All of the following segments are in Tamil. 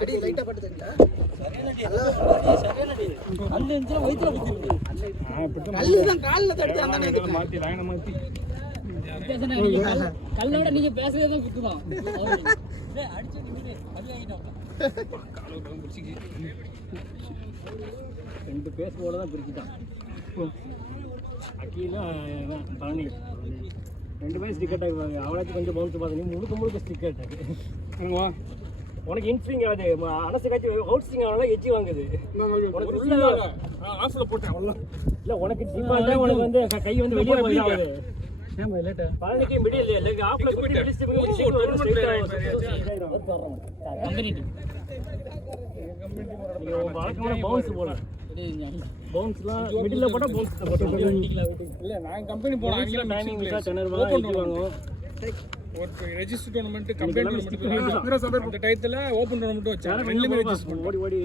அடி லைட்டா பட்டுதுங்களா கல்லோட நீங்க பேசுறதே குத்துதான் ரெண்டு பேஸ் போல தான் பிரிச்சுட்டான் அக்கீலும் பழனி ரெண்டு பேரும் ஸ்டிக்கெட் ஆகுவாங்க அவளாச்சும் கொஞ்சம் பவுன்ஸ் பார்த்து முழுக்க முழுக்க ஸ்டிக்கெட் ஆகுவா உனக்கு இன்ஸ்விங் ஆகுது அனசு காட்சி அவுட் ஸ்விங் ஆகலாம் எஜ்ஜி வாங்குது ஆஃப்ல போட்டேன் அவ்வளோ இல்லை உனக்கு டிஃபால்ட்டாக உனக்கு வந்து கை வந்து வெளியே போயிடாது பழனிக்கு மிடில் இல்லை ஆஃப்ல போயிட்டு வழக்கமான பவுன்ஸ் போல பவுன்ஸ்லாம் மிடில் போட்டால் பவுன்ஸ் போட்டோம் இல்லை நான் கம்பெனி போனேன் டைமிங் வாங்குவோம் ஒரு ரெஜிஸ்டர் டோர்னமெண்ட் கம்பெனி டோர்னமெண்ட் அந்த டைத்துல ஓபன் டோர்னமெண்ட் வச்சாங்க ரெண்டுமே ரெஜிஸ்டர் ஓடி ஓடி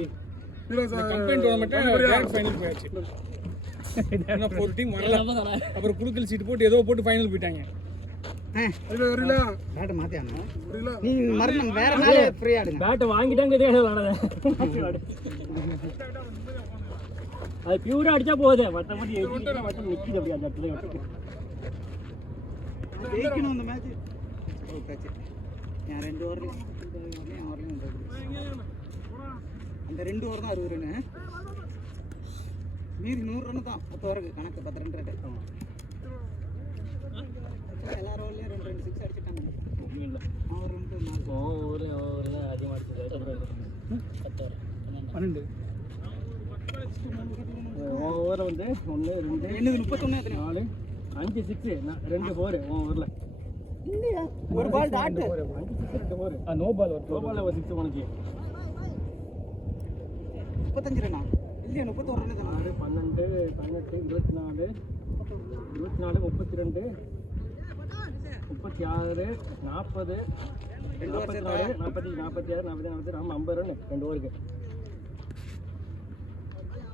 இந்த கம்பெனி டோர்னமெண்ட் டைரக்ட் ஃபைனல் போயாச்சு ஏன்னா ஒரு டீம் வரல அப்புறம் குலுக்கல் சீட் போட்டு ஏதோ போட்டு ஃபைனல் போயிட்டாங்க பேட்டை மாத்தியானா நீ மரணம் வேற நாள் ஃப்ரீ ஆடுங்க பேட்டை வாங்கிட்டாங்க இதே விளையாட அது பியூரா அடிச்சா போகுது மற்றபடி மட்டும் நிற்கிது அப்படி அந்த இடத்துல ஜெயிக்கணும் அந்த மேட்ச் நான் 2 ஓவர்லையும் அந்த 2 ஓவர் தான் 60 ரன்னு மீதி 100 ரன்னு தான் 10 ஓவருக்கு கணக்கு 12 ரன் எல்லா ஓவர்லையும் 2 6 அடிச்சுட்டாங்க ஓவர் அதிகமாக அடிச்சது 12 ஓவரில் வந்து 1 2 31 4 5 6 2 4 ஓவரில் இல்லையா ஒரு ball dot 5 6 2 over no ball ஒரு 6 உனக்கு 35 ரன்னா இல்லையா 31 ரன் தான் 12 18 24 32 36 40 44 46 47 ஆமாம் 50 ரன் 2 ஓவருக்கு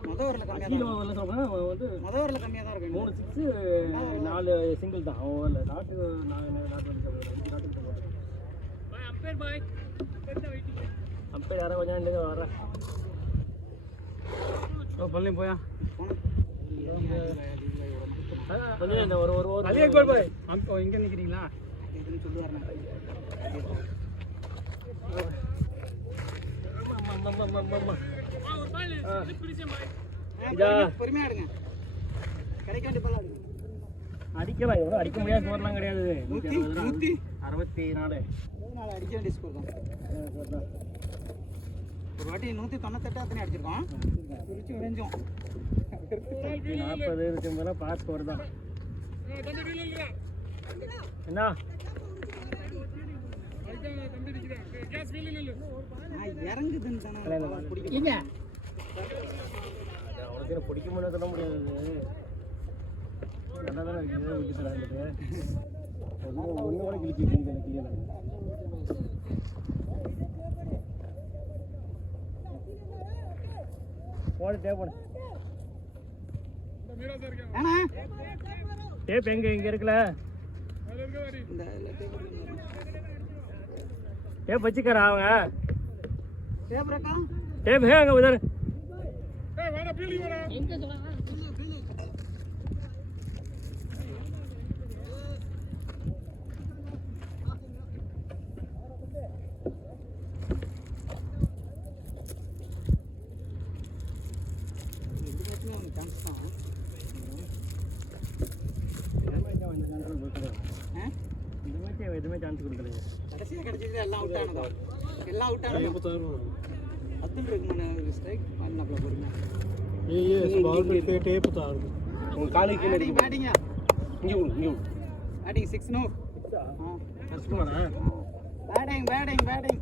முத ஓவர்ல கம்மியா தான் வந்து முத ஓவர்ல கம்மியா தான் இருக்கு 3 6 4 சிங்கிள் தான் ஓவர்ல நாட் அம்பையர் பாய் அம்பையர் யாரோ கொஞ்சம் நின்னு வர பள்ளி போயா கொஞ்சம் இந்த ஒரு அலியா கோல் பாய் அங்க எங்க நிக்கிறீங்களா இதுன்னு சொல்லுவாருனா பொறுமையா ஆடுங்க கிடைக்காண்டி பால் ஆடுங்க அடிக்கலாம் எவ்வளோ அடிக்க முடியாத ஸ்கோர்லாம் கிடையாது 164 அடிக்க வேண்டிய ஸ்கோர் தான் ஒரு வாட்டி 198 அத்தனை அடிச்சிருக்கோம் திருச்சி விளைஞ்சோம் 40 இருக்கும்போது பாஸ் ஸ்கோர் தான் என்ன இறங்குதுன்னு தானே அவனுக்கு பிடிக்க முடியாது சொல்ல முடியாது நல்லா தானே இருக்குது விட்டு தராங்க ஒன்று கூட கிழிச்சு கிளியர் போடு டேப் டேப் எங்க இருக்குல்ல டேப் வச்சுக்கறா அவங்க டேப் है அங்க उधर வாடா பீலி வாடா எங்க சொல்ல எதுவுமே சான்ஸ் கொடுக்கலைங்க கடைசியாக கிடைச்சது எல்லாம் அவுட் ஆனதா எல்லாம் அவுட் ஆனது அப்துல் ரஹ்மான் ஸ்ட்ரைக் பண்ணப்பல பொறுமை ये बॉल पे टेप उतार दो உங்க காலுக்கு கீழ बैटिंग बैटिंग இங்க बैटिंग 6 नो हां அஸ்மானா बैटिंग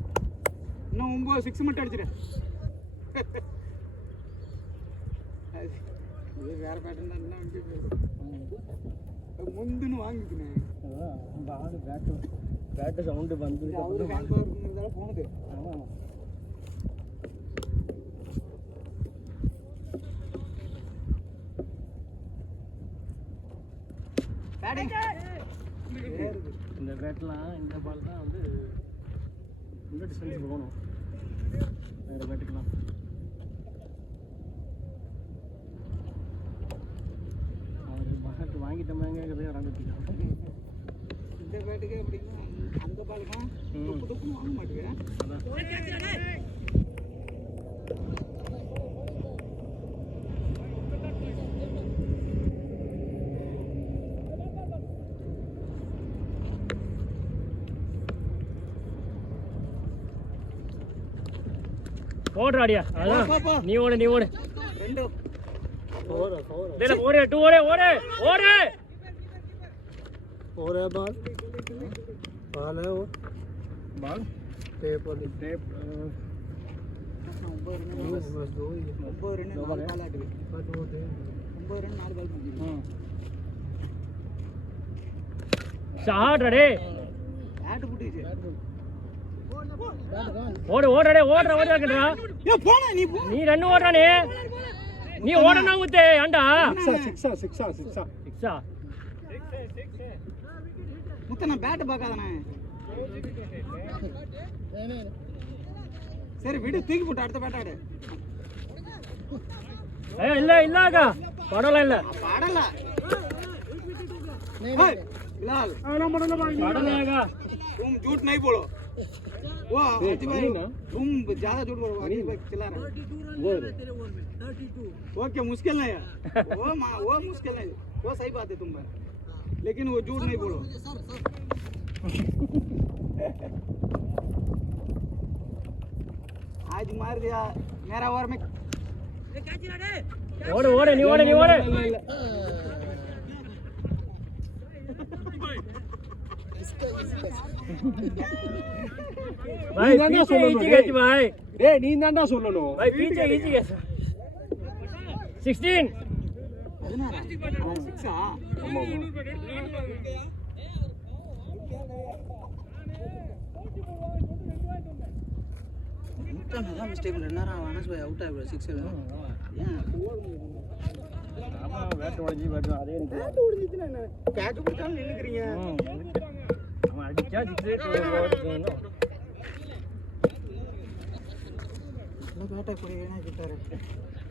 இன்னும் 9 6 மட்டும் அடிச்சிரு இது வேற பேட்டர்ன் தான் என்ன முந்துன்னு வாங்குதுனே பால் பேட் சவுண்ட் வந்து அவரு ஹேண்ட் பவர் இருந்தால போனது ஆமா பேட்டிங் இந்த பேட்லாம் இந்த பால் தான் வந்து இந்த டிஸ்டன்ஸ் போகணும் போடுறாடியா அதான் போ, போ. நீ ஓடு 2 இல்ல ஓடு 2 ஓடு और है बाल बाल है वो बाल टेप वाली टेप बस दो ही है 9 2 4 பால் ஆடுது बस वो दे 9 2 4 பால் முடிஞ்சு ஷாட் ரெடி பேட் புடிச்சு ஓடுறா ஏ போடா நீ போ நீ ரன் ஓடுறானே நீ ஓடனா ஊத்தே ஆண்டா சிக்ஸா முத்தன பேட் பார்க்காதனே சரி விடு தூக்கி போட்டு அடுத்த பேட் ஆடு ஏய் இல்லக்கா படல இல்ல பாடல ஏய் बिलाल पड़ेगा तुम झूठ नहीं बोलो वो हाजी भाई तुम ज्यादा झूठ बोलो हाजी भाई चिल्ला रहे ओके मुश्किल नहीं है वो मुश्किल नहीं वो सही बात है तुम पर लेकिन वो झूठ नहीं बोलो आज मार दिया मेरा ओवर में ओड़े नहीं ओड़े भाई पीछे इजी कैच भाई டேய் நீ தான்டா சொல்லணும் भाई पीछे इजी कैच 16 16 ஆமா முட்டனதான் மிஸ்டேக் பண்ண நேரா அனஸ் பாய் அவுட் ஆயிடுச்சு 6 ஏன் ஆமா பேட் உடைஞ்சி அதே இருக்கு பேட் உடைஞ்சிச்சுனா என்ன கேட்ச் பிடிச்சாலும் நின்னுக்கிறீங்க அவன் அடிச்சா 6 ஓடுறோம் பேட்டை குடிவேனா கிட்டாரு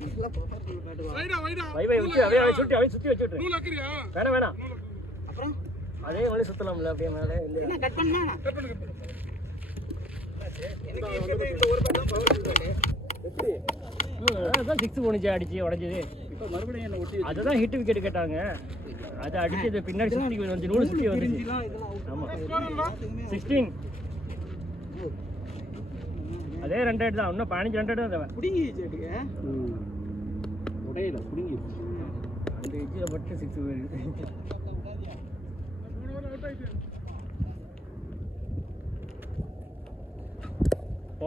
நல்லா ப்ராப்பர்ட்டி பேட் வா வைடா உச்சி அப்படியே சுத்தி வச்சிட்டு நூல் அக்கறியா வேணாம் அப்புறம் அதே வழி சுத்தலாம்ல அப்படியே மேலே இல்ல என்ன கட் பண்ணா எனக்கு இருக்கிறது இந்த ஒரு பேட் தான் பவர் பேட் எப்படி அதான் 6 போனுச்சு அடிச்சு உடைஞ்சது இப்போ மறுபடியும் என்ன ஒட்டி அதுதான் ஹிட் விக்கெட் கேட்டாங்க அது அடிச்சது பின்னாடி சுத்தி வந்து நூல் சுத்தி வந்துச்சு இதெல்லாம் ஆமா 16 அதே 2 ரன் தான் இன்னும் 15 ரன் தான் தேவை புடிங்கி ஜெட்டுக்கு உடையல புடிங்கி அந்த எஜ்ஜில் மட்டும் 6 போயிருக்கு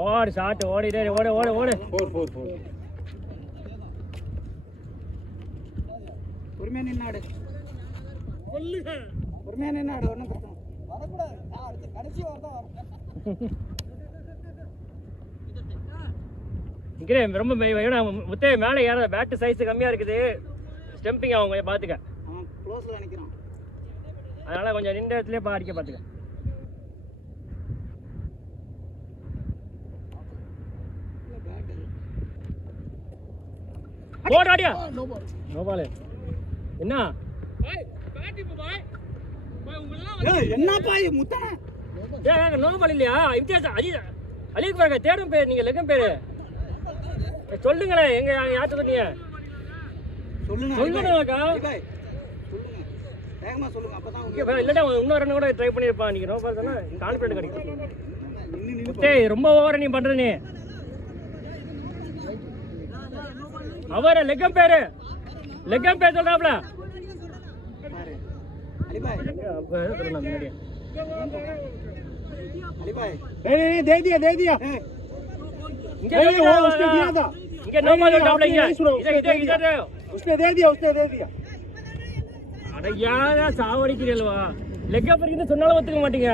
ஓடு ஷாட் ஓடிடே ஓடு 4 பொறுமையா நின்னாடு பொறுமையா நின்னாடு ஒன்றும் பிரச்சனை வரக்கூடாது அடுத்து கடைசி வரதான் வரும் இங்கே ரொம்ப முத்தே மேலே ஏற பேட்டு சைஸ் கம்மியாக இருக்குது ஸ்டெம்பிங் ஆகும் கொஞ்சம் பார்த்துக்க அவன் க்ளோஸில் நிற்கிறான் அதனால் கொஞ்சம் நின்ற இடத்துலேயே அடிக்க பார்த்துக்க போடாடியா நோ பால் என்ன என்னப்பா முத்தன நோ பால் இல்லையா இம்தியாஸ் அலிக்கு பாருங்க தேடும் பேர் நீங்கள் லெக்கம் பேர் சொல்லுங்களேன் எங்க யார்கிட்ட சொன்னீங்க சொல்லுங்கக்கா சொல்லுங்க வேகமா சொல்லுங்க அப்பதான் இல்லட்டா இன்னொரு ரன் கூட ட்ரை பண்ணிருப்பா நீங்க நோ பால் தானே கான்ஃபிடன்ட் கிடைக்கும் டேய் ரொம்ப ஓவரா நீ பண்ற நீ அவர லெக்கம் பேர் சொல்றாப்ல பாரு அலி பாய் முன்னாடி अली भाई नहीं दे दिया इनके नो बॉल टॉप लग गया इधर उसने दे दिया अरे यार சாவடிக்கிறீங்களா லெக் அப் இருந்து சொன்னாலும் ஒத்துக்க மாட்டீங்க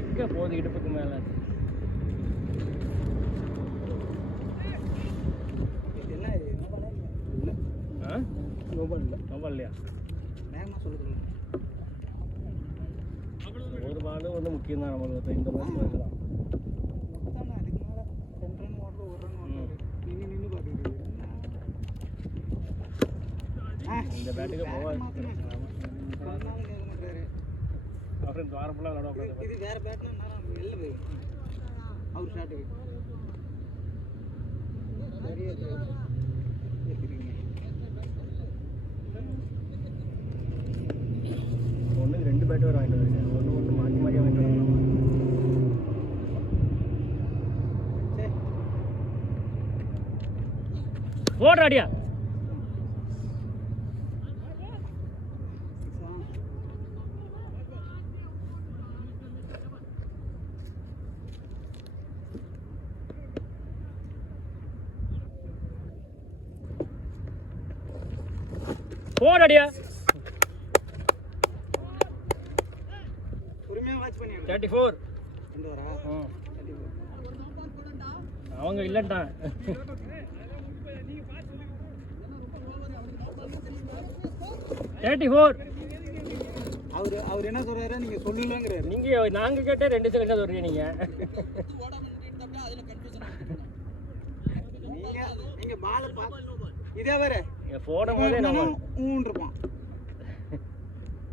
எங்க போகுது இடுப்புக்கு மேல என்ன இல்ல நோ பால் இல்லையா வேகமா சொல்லுங்க ஒரு பால் ஒன்று முக்கியம் தான் நமக்கு இந்த மாதிரி போயிடலாம் அதுக்கு மேலே 2 ரன் ஓடுற 1 ரன் ஓடுற நின்று பார்த்துக்கிட்டு இந்த பேட்டுக்கு போவாது மாட்டாரு அப்புறம் வாரப்பெல்லாம் விளாட இது வேற பேட்னா நேரம் வெளில போய் அவர் ஷாட்டுக்கு சரியா ஒன்று 2 பேட் வர வாங்கிட்டு ஒன்று மாற்றி மாற்றி வாங்கிட்டு வரணும் போடுற அடியா. போடுற அடியா. பொறுமையா வாட்ச் பண்ணி 34. கொண்டு வரா. அவங்க இல்லட்டான். 34. அவர் என்ன சொல்றாரு, நீங்க சொல்லலங்கறாரு. நீங்க நாங்க கேட்ட 2 செகண்ட் சொல்றீங்க நீங்க. நீங்க பால் இதே வேற போடும் போதே நம்ம இருப்பான்,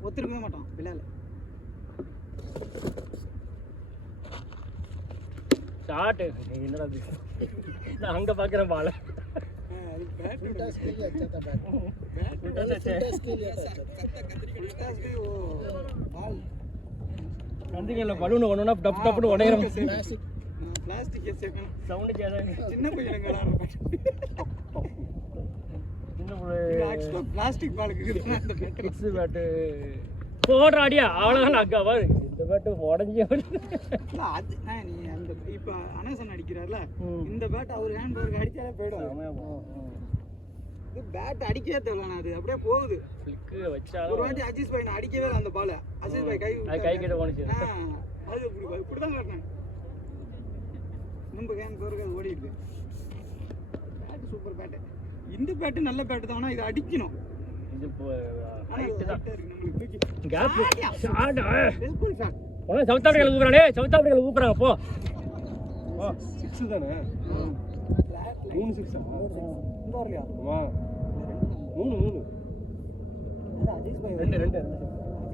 ஒத்துருக்கவே மாட்டான் பிள்ளைல. ஷாட் என்னடா இது, நான் அங்க பாக்குறேன் பால. கந்திங்கல்ல பலூன் ஒண்ணுனா டப் டப்னு உடையற பிளாஸ்டிக் சவுண்ட் கேக்குது. சின்ன பையனுங்க விளையாடுறாங்க. சின்ன புள்ள ஆக்சுவலா பிளாஸ்டிக் பாலுக்கு இருக்குதுன்னா அந்த கிட்ஸ் பேட் போடுற அடியா. அவ்வளவுதான் அக்கா பாரு, இந்த பேட் உடஞ்சி அது நீ அந்த இப்ப அனசன் அடிக்கிறார்ல, இந்த பேட் அவர் ஹேண்ட் பேருக்கு அடிச்சாலே போயிடும். இது பேட் அடிக்கவே தேவையான, அது அப்படியே போகுது. ஃபிளிக் வச்சாலும் ஒரு வாட்டி அஜிஸ் பாய் நான் அடிக்கவே இல்லை அந்த பால். அஜிஸ் பாய் கை கிட்ட போனுச்சு. அது இப்படிதான் காட்டினேன். நம்ம ஹேண்ட் பேருக்கு அது ஓடிடுது. Bat super bat. இந்த பேட் நல்ல பேட் தான், இது அடிக்கணும். இது ஹைட் தான் நம்மளுக்கு கேப் ஷாட். Helpful shot. உன சவுத் ஆப்பிரிக்கால ஊப்புறானே, சவுத் ஆப்பிரிக்கால ஊப்புறாங்க போ. 6 தானே? 3 6 இந்த வரலையா? வா 3 அது அஜிஸ் பாய்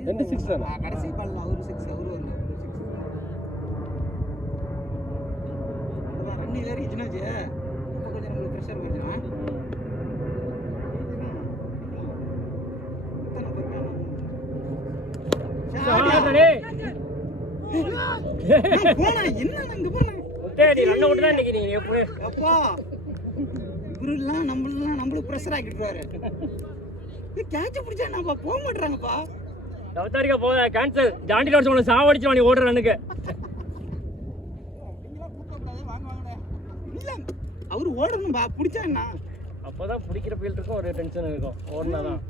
2 6 தானே? கடைசி பால்ல அவரு 6 அவரு வரல. 6 அதான் ரன் ஏறிச்சுனா ஜே அப்ப கொஞ்சம் நமக்கு பிரஷர் வருதுனா. ஷாட் டே. போடா என்ன அங்க போறா. டேடி ரன் அவுட் தான் இன்னைக்கு நீ எப்படி அப்பா இவரெல்லாம் நம்மளுக்கு பிரஷர் ஆக்கிட்டுறாரு. இது கேட்ச் பிடிச்சா நம்ம போக மாட்டறாங்கப்பா. சவுத் ஆப்பிரிக்கா போதா கேன்சல். ஜாண்டி ரோட்ஸ் உன சாவடிச்சு நீ ஓடுற ரன்னுக்கு. இல்ல அவர் ஓடணும்பா, பிடிச்சா என்ன அப்பதான் பிடிக்கிற ஃபீல் இருக்கும், ஒரு டென்ஷன் இருக்கும். ஓடுனாதான்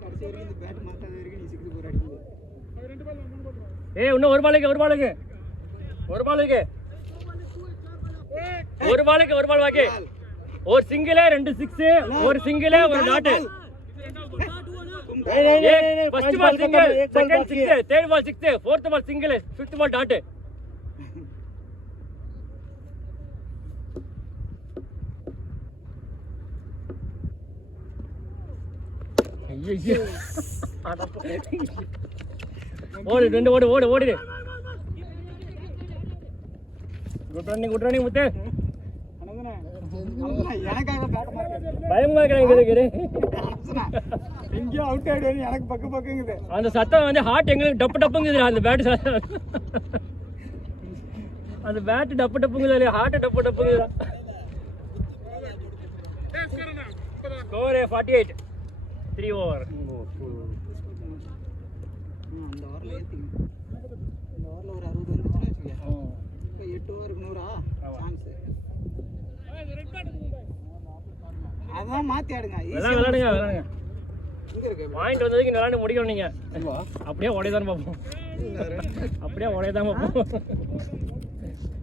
கடைசி வரைக்கும் இந்த பேட் மாத்தாத வரைக்கும் நீ 6 போர் அடிக்குது. ஏய் இன்னும் ஒரு பாலுக்கு ஒரு பால் பாக்கி. ஒரு சிங்கிள் 2 6, ஒரு சிங்கிள் ஒரு dot. First ball single, second 6, third ball 6, fourth ball single, fifth ball dot. ஐயோ ஓடு ரெண்டு ஓடு ஓடு ஓடு. Good running Muthu. எனக்காக பேட் மார்க் பயமா இருக்கிறேன். எங்கேயோ அவுட் ஆயிடுவேன், எனக்கு பக்கங்குது. அந்த சத்தம் வந்து ஹார்ட் எங்களுக்கு டப்பு டப்புங்குது. அந்த பேட் அந்த பேட் டப்பு டப்புங்குது, ஹார்ட் டப்பு டப்புங்குது. Score 48, 3 over. அந்த ஓவரில் ஏற்றிங்க. இந்த ஓவரில் ஒரு 60 வந்துச்சுன்னா வச்சுக்க. இப்போ 8 ஓவருக்கு 100 சான்ஸ். அதான் மாற்றி ஆடுங்க. விளாடுங்க. பாயிண்ட் வந்ததுக்கு விளாண்டு முடிக்கணும். நீங்க அப்படியே உடையதான் பார்ப்போம்.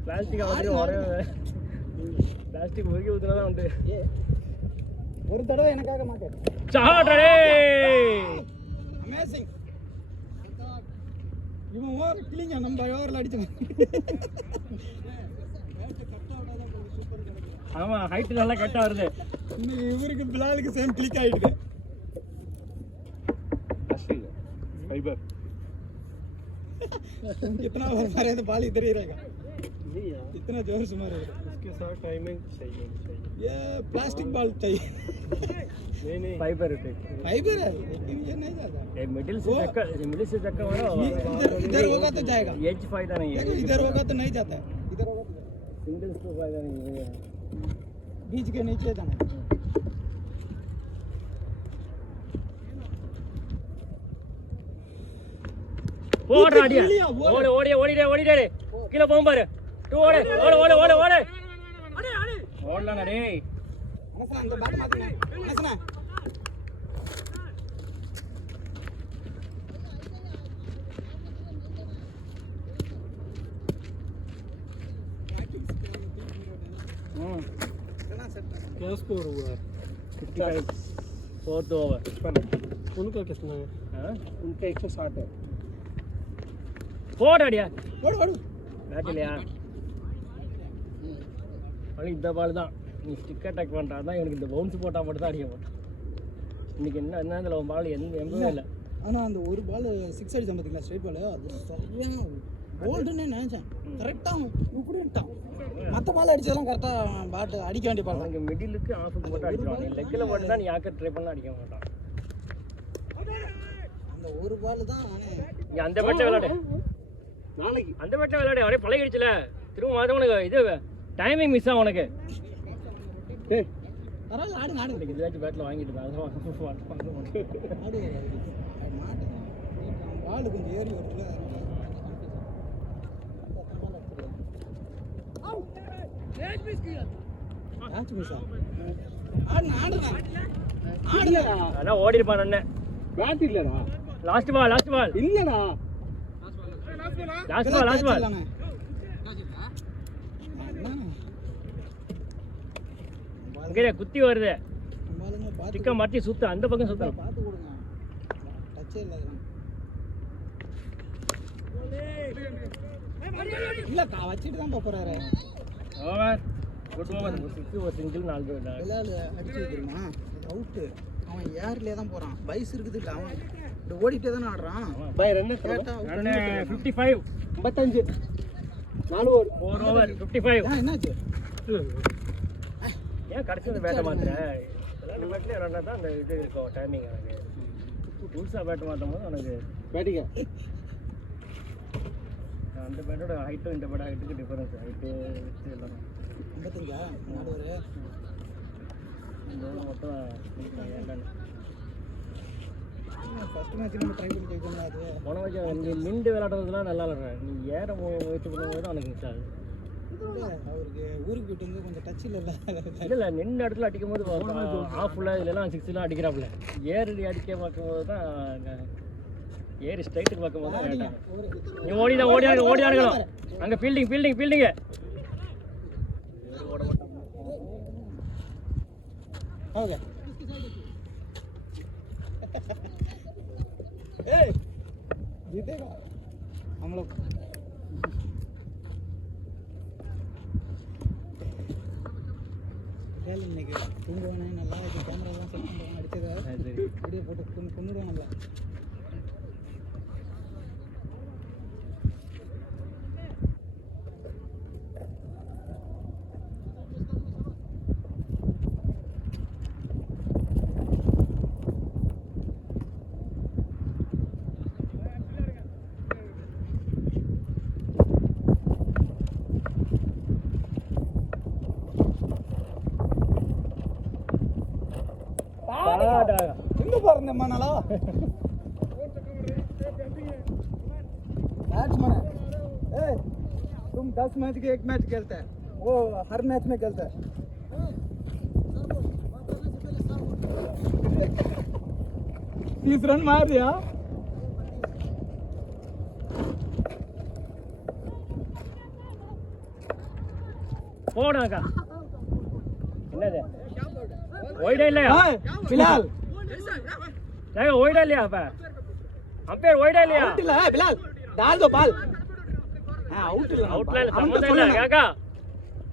பிளாஸ்டிக் பிளாஸ்டிக் முறுக்கி ஊத்துனதான் உண்டு. ஒரு தடவை எனக்காக மாட்டேன். அமேசிங். இவன் ஓவர் கிளிங்க நம்ம ஓவரில் அடிச்சவன். ஆமா ஹைட் நல்லா கட்டா வருது. இன்னைக்கு இவருக்கு பிலாலுக்கு சேம் கிளிக் ஆயிடுது. फाइबर कितना ओवर मारे तो बाल इधर ही रहेगा. इतना जोर से मारे. इसके साथ टाइमिंग चाहिए. ये प्लास्टिक बॉल चाहिए. नहीं फाइबर है लेकिन ये नहीं जाता. ये मिडिल से चक्कर मारो. इधर होगा तो जाएगा. एज फायदा नहीं है. इधर होगा तो नहीं जाता. इधर होगा तो सिंगल स्ट्रोक आएगा नहीं बीच के नीचे जाना போடுறா அடியா ஓடு ஓடி ஓடிடே ஓடிடே கீழே போகும் பாரு டூ ஓடு ஓடு ஓடு ஓடு ஓடு ஓடலாம் டேய் அனசனா அந்த பேட் மாத்துங்க அனசனா क्या स्कोर हुआ 55 फोर्थ ओवर उनका कितना है हां उनका 160 है போடு அடியா ஓடு ஓடு பேட் இல்லையா அவனுக்கு இந்த பால் தான் நீ ஸ்டிக் அட்டாக் பண்ணுறா தான் இவனுக்கு இந்த பவுன்ஸ் போட்டால் மட்டும் தான் அடிக்க மாட்டான் இன்னைக்கு என்ன இதில் உன் பால் எம்பவே இல்லை ஆனால் அந்த ஒரு பால் 6 அடிச்சான் பார்த்தீங்களா ஸ்ட்ரைட் பால் அது சரியான கோல்டுன்னு நினச்சேன் கரெக்டாக இப்படி விட்டான் மற்ற பால் அடிச்சதெல்லாம் கரெக்டாக பேட் அடிக்க வேண்டிய பால் அவனுக்கு மிடிலுக்கு ஆஃபுக்கு மட்டும் அடிச்சிருவான் நீ லெக்கில் மட்டும் தான் நீ யாக்கர் ட்ரை பண்ணலாம் அடிக்க மாட்டான் அந்த ஒரு பால் தான் நீ அந்த பேட்டை விளையாடு நாளைக்கு அந்த பேட்டை விளையாடு அவனே பழகிடுச்சுல திரும்ப அது உனக்கு இது டைமிங் மிஸ் ஆகும் உனக்கு பரவாயில்ல ஆடுங்க ஆடுங்க இதுவாச்சும் பேட்டில் வாங்கிட்டு தான் ஆடு பால் கொஞ்சம் ஏறி வருதுல அதான் ஓடி இருப்பான் அண்ணன் பேட் இல்லடா லாஸ்ட் பால் இல்லடா லாஸ்ட் பால் இங்கே குத்தி வருது டிக்கா மாட்டி சுத்த அந்த பக்கம் சுத்த பார்த்து கொடுங்க டச்சே இல்லை இல்லை வச்சுட்டு தான் போகிறாரு ஓவர் குட் ஓவர் 6 ஒரு சிங்கிள் 4 விளையாடு அடிச்சு வைக்கிறோமா அவுட்டு அவன் ஏர்லேயே தான் போகிறான் பைஸ் இருக்குது இல்லை அவன் இப்படி ஓடிட்டே தானே ஆடுறான் பை ரன் 55 55 4 ஓவர் 55 என்னாச்சு ஏன் கடைசி அந்த பேட்டை மாத்துறேன் எல்லா பேட்லேயும் ரன்னா தான் அந்த இது இருக்கும் டைமிங் எனக்கு புதுசாக பேட்டை மாற்றும் போது எனக்கு பேட்டிங்க அந்த பேட்டோட ஹைட்டும் இந்த பேட்டோட ஹைட்டுக்கு டிஃபரன்ஸ் ஹைட்டு எல்லாம் 55 நாடு இந்த மொத்தம் ஃபர்ஸ்ட் மேட்ச் நம்ம ட்ரை பண்ணி கேட்கணும் அது போன வச்சு நீ நின்று விளையாடுறதுலாம் நல்லா விளையாடுறேன் நீ ஏற முயற்சி பண்ணும்போது அவனுக்கு மிஸ் ஆகுது அவருக்கு ஊருக்கு போயிட்டு வந்து கொஞ்சம் டச் இல்லை இல்லை நின்று இடத்துல அடிக்கும் போது ஆஃப்ல இல்லைலாம் 6லாம் அடிக்கிறாப்புல ஏறி அடிக்க பார்க்கும்போது தான் ஏறி ஸ்ட்ரைட்டுக்கு பார்க்கும்போது தான் லேட்டாக நீ ஓடி ஆடுக்கணும் அங்கே ஃபீல்டிங்கு ஓகே ए जीतेगा हम लोग இன்னைக்கு தூங்குவானே நல்லா இது கேமராலாம் செட் பண்ணுவாங்க அடிச்சதை வீடியோ போட்டு கும்பிடுவாங்க நல்லா எங்க பாருங்க மனாலா बैट्समैन ए तुम 10 मैच के एक मैच खेलते हैं वो हर मैच में खेलता है 30 रन मार दिया போடாங்க என்னது ஓய்டா இல்லையா बिलाल नहीं ओइडा लिया अब अंपायर ओइडा लिया आउट இல்ல बिलाल डाल दो बॉल हां आउट இல்ல அவுட் லைன் சம்பந்தம் இல்ல காக்கா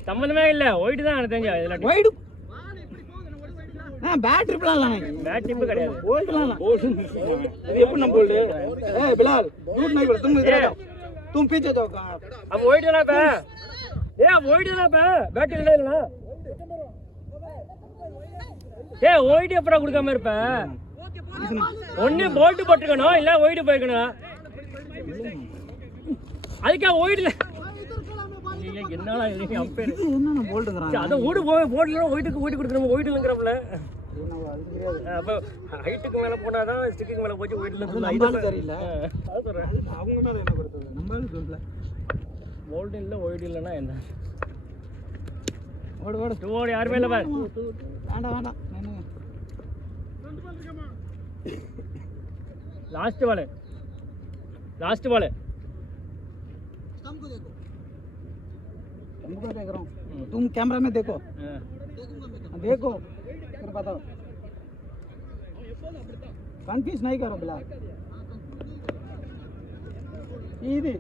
சம்பந்தமே இல்ல ஓய்டு தான் எனக்கு தெரிஞ்சு இதுல வைடு बैट ट्रिपल लाना बैट टिप கிடையாது बोल्ड लाना இது எப்படி நம்ம बोल्ड ए बिलाल झूठ नहीं बोल तुम इधर आओ तुम पीछे जाओ अब ओइडा ना पे ए अब ओइडा ना पे बैट இல்ல இல்ல ஏ ஓய்டு எப்படா கொடுக்காம இருப்ப ஒண்ணு போல்ட் போட்டுக்கணும் இல்ல ஓய்டு போய்க்கணும் அதுக்கா ஓய்டுல என்னடா இது அம்பேர் இது என்னென்ன போல்டுங்கிறாங்க அத ஓடு போய் போட்ல ஒயிட்டுக்கு ஒயிட் கொடுக்கணும் ஒயிட்லங்கறப்பல அது தெரியாது அப்ப ஹைட்டுக்கு மேல போனாதான் ஸ்டிக்கிங் மேல போய் ஒயிட்ல அது நம்மளுக்கு தெரியல அது சொல்றேன் அவங்க மேல என்ன கொடுத்தது நம்மளுக்கு தெரியல போல்ட் இல்ல ஒயிட் இல்லனா என்ன ஓடு ஓடு டூ ஓடு யாருமே இல்ல பாரு வேண்டாம் வேண்டாம் लास्ट वाले हमको देख रहा हूँ तुम कैमरा में देखो देखो फिर बताओ कंफ्यूज नहीं करो बिलाल ఇది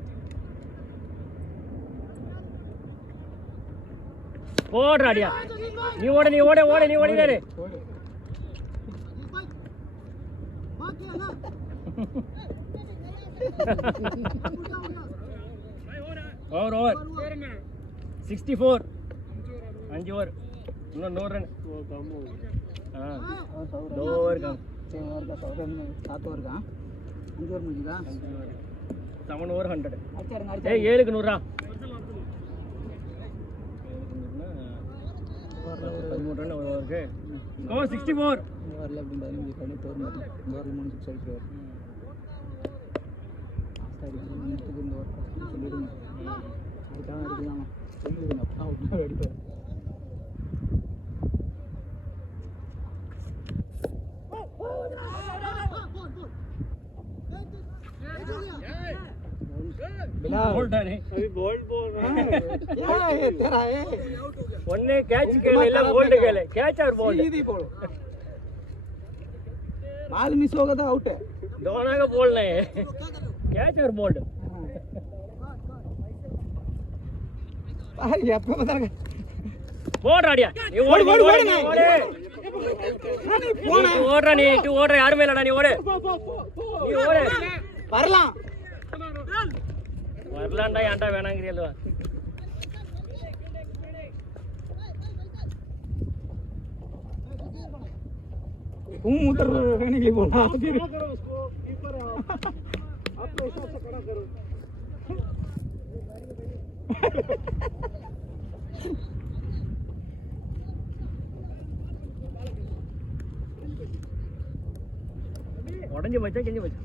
ఓడరాడియా నీ ఓడే రే ओवर 64 5 ओवर இன்னும் 100 रन हां 2 ओवर का 7 ओवर का 5 ओवर मुझेगा 7 ओवर 100 अच्छा ஏய் 7 க்கு 100 ரா 13 ரன் ஒரு ஓவருக்கு ஓ 64 ஓவர்ல அப்படியே 15 பண்ணி தோர்ந்து ஓவர்ல 3 6 அடிச்சு சரி இன்னும் இந்த ஓவர் சொல்லிடுங்க அதுக்காக அடிக்கலாமா சொல்லிடுங்க அப்பா ஒரு அடிப்பார் बिलाल बोल्ड है अभी बोल्ड बोल रहा है क्या है तेरा है ஒண்ணே கேட்ச் கேல இல்ல போல்ட் கேல கேட்ச் और बोल्ड सीधी बोल बॉल मिस होगा तो आउट है दोनों का बोलना है कैच और बोल्ड ये आपको पता लगा बोल राडिया ये ओड ओड நீ டூ ஓடுற யாருமே இல்லடா நீ ஓடு நீ ஓடு வரலாம் வரலாம்டா ஏன்டா வேணாங்கறியல்வா तुम उधर रहने के लिए बोला फिर कीपर आप तो हिसाब से खड़ा करो உடைஞ்சு போச்சா கிழிஞ்சு போச்சா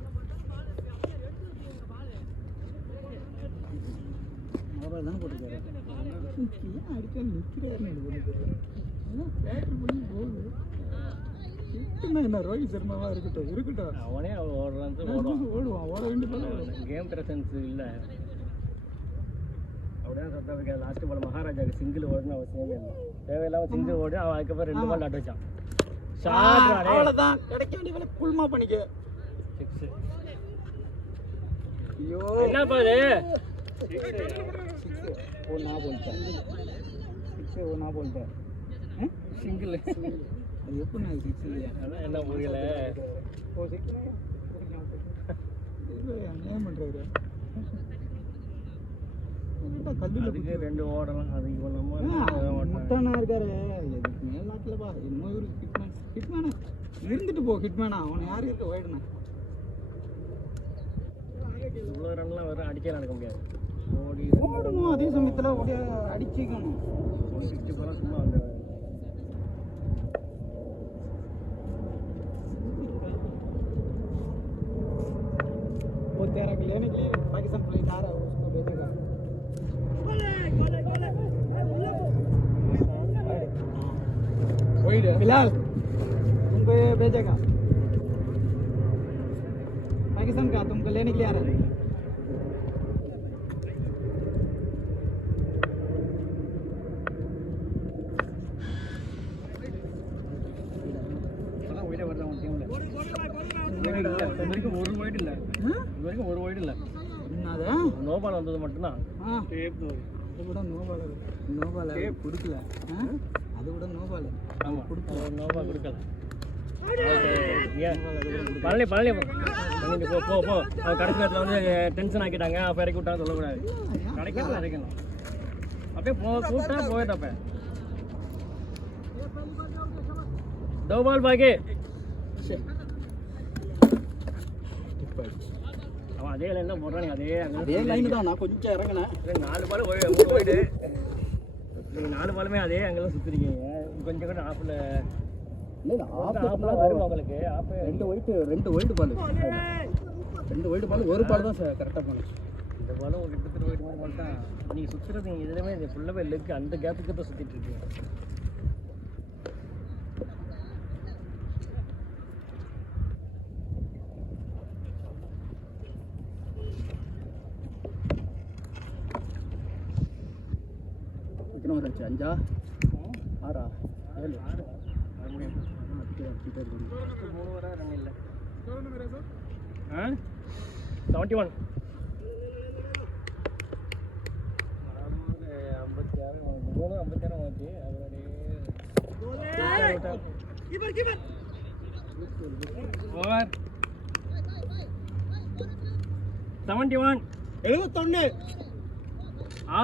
மொபைல் தான் போட்டுருக்காரு ஏன் அடிக்க நிற்கிறாருன்னு எனக்கு பேட்டர் பண்ணி போகுது என்ன ரோஹித் சர்மாவா இருக்கட்டும் அவனே ஓடுறான் ஓடுவான் ஓட வேண்டிய கேம் பிரசன்ஸ் இல்ல அப்படியே சவுத் ஆப்பிரிக்கா லாஸ்ட் பால் மகாராஜாக்கு சிங்கிள் ஓடணும் அவசியமே இல்லை தேவையில்லாம சிங்கிள் ஓடி அவன் அதுக்கப்புறம் 2 பால் ஆட் வச்சான் ஷாட் ராடே அவ்வளவுதான் கிடைக்க வேண்டிய வேலை புல்மா பண்ணிக்க 6 ஐயோ என்ன பாரு 6 वो ना बोलता 6 वो ना बोलता हैं சிங்கிள் அது எப்போ நான் 6 அதான் என்ன புரியல ஓ 6 இது என்ன பண்றாரு கல்லுல அதுக்கு 2 ஓடலாம் அது இப்போ நம்ம முட்டானா இருக்காரு மேல்நாட்டுலப்பா இன்னும் ஒரு ஹிட்மேனா இருந்துட்டு போ ஹிட்மேனா அவன் யாரு இருக்க ஓடுனா இவ்வளோ ரன்லாம் வர அடிக்க நடக்க முடியாது ஓடணும் அதே சமயத்தில் ஓடி அடிச்சிக்கணும் 60 பால் சும்மா வந்து वो तेरा लेने के लिए पाकिस्तान प्लेयर आ रहा है उसको भेजेगा बिलाल तुमको ये भेजेगा पाकिस्तान का तुमको लेने के लिए आ रहा है ஒரு ஒயிட் இல்லை இதுவரைக்கும் ஒரு ஒயிட் இல்லை என்னது நோ பால் வந்தது மட்டும்தான் அது கூட நோ பால் கொடுக்கல அது கூட நோ பால் ஆமாம் கொடுக்கல நோ பால் கொடுக்கல பழனி பழனி போ போ போ அவன் கடைசி நேரத்தில் வந்து டென்ஷன் ஆக்கிட்டாங்க அப்போ இறக்கி விட்டாங்க சொல்லக்கூடாது கிடைக்கிறது இறக்கணும் அப்படியே கூப்பிட்டா போயிட்டப்ப दो बॉल बाकी அவன் அதே லைன் தான் போடுறாங்க, அதே லைன் தான். நான் கொஞ்சம் இறங்கினேன். 4 பால் 3 வைடு. நீங்கள் 4 பாலுமே அதே அங்கெல்லாம் சுற்றிருக்கீங்க. கொஞ்சம் கூட ஆஃபில் ஆஃப்லாம் வரும் உங்களுக்கு. Of 2 white ball 2 white ball, ஒரு பால் தான் சார் கரெக்டாக பண்ணுச்சு. இந்த பாலும் ஒரு கிட்டத்தட்ட ஒயிட் பால் தான். நீங்கள் சுற்றுறது இதுலேயுமே இது ஃபுல்லாகவே லெக்கு அந்த கேப்புக்கு தான் சுற்றிட்டு இருக்கீங்க. எத்தனை வர 5 6 7 71